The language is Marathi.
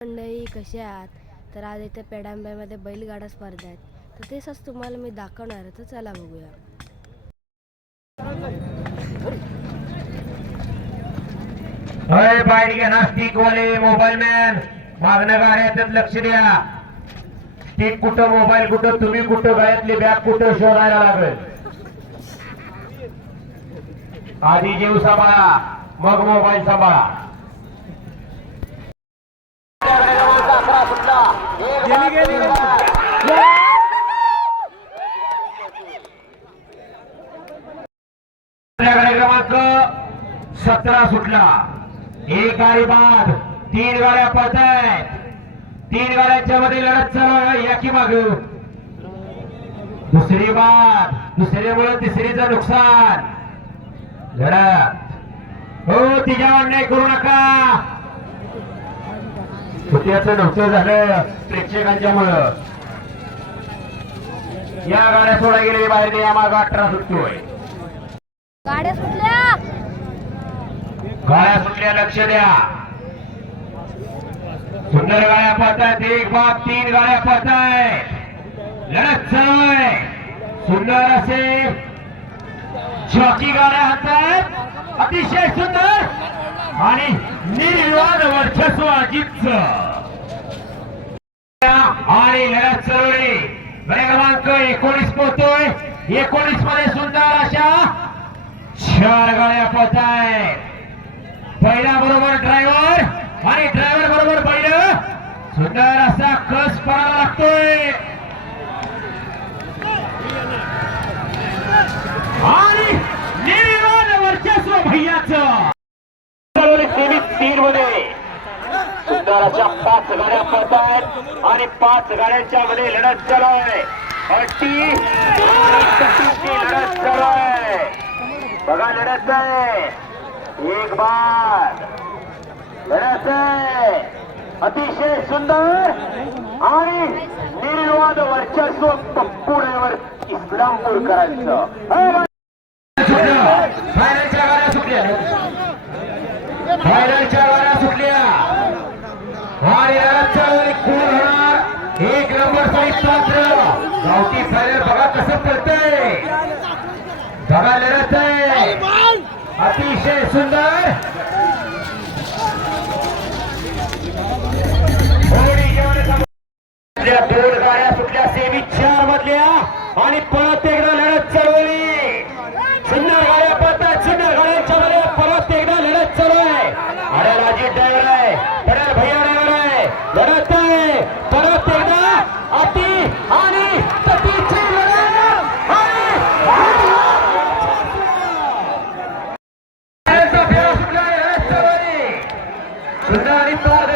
मंडळी कसे आहात? तर आज इथे पेडांब्यामध्ये बैलगाडा स्पर्धा आहेत. तर तेच तुम्हाला मी दाखवणार आहे. तर चला बघूया. अय बाहेर घ्या स्टिक वाले मोबाईल मॅन मागणं गाड्यातच लक्ष द्या. स्टिक कुठं मोबाईल कुठं तुम्ही कुठं गळ्यातली बॅग कुठं शोधायला लागेल आधी जीव सांभाळा मग मोबाईल सांभाळा. आपल्याकडे क्रमांक सतरा सुटला. एक गाडी बाद तीन गाड्या पळत तीन गाड्यांच्या मध्ये लढत चालू या की माग? दुसरी बाद दुसरीमुळे तिसरीचं नुकसान. लढत. हो तिच्या अन्याय करू नका. सुट्याचं नुकतं झालं प्रेक्षकांच्या मुळे या गाड्या सोडा गेले बाहेर या माग अठरा सुटतोय. गाड्या सुटल्या. गाड्या सुटल्या लक्ष द्या. सुंदर गाड्या पाहतायत एक बाब तीन गाड्या पाहतायत लढत चालू आहे सुंदर असे जॉकी गाड्या हातात अतिशय सुंदर. आणि निर्वाद वर्चस्व अजितच. आणि लढत चालू क्रमांक एकोणीस पोहतोय एकोणीसमध्ये सुंदर अशा चार गाड्या पळताय पहिला बरोबर ड्रायव्हर आणि ड्रायव्हर बरोबर पहिलं सुंदर असा कस पडायला लागतोय आणि निर्वाण वर्चस्व भैयाचं तेवीस तीन मध्ये सुंदर पाच गाड्या पळतायत आणि पाच गाड्यांच्या मध्ये लढत चालू आहे. अट्टी लढत चालू आहे. बघा लढत आहे एक बार. लढत आहे. अतिशय सुंदर आणि निर्वाद वर्चस्व पप्पू इस्लामपूर करायचं. हो, फायनलच्या गाड्या सुटल्या. फायनलच्या गावठी फायनल बघा कसं पडतंय. बघा लढत आहे. अतिशय सुंदर. दोन गाड्या सुटल्या सेमी चार मधल्या आणि परत एकदा लढत चालवली सुंदर गाड्या पडतात सुंदर गाड्यांच्या मध्ये परत एकदा लढत चालू आहे अडल ड्रायव्हर आहे. पडेल भैया ड्रायव्हर आहे लढत आहे परत एकदा अति आणि तटीची लढत आणि फायनलचा फेरा सुटला आहे, लढत चालू आहे. सुंदर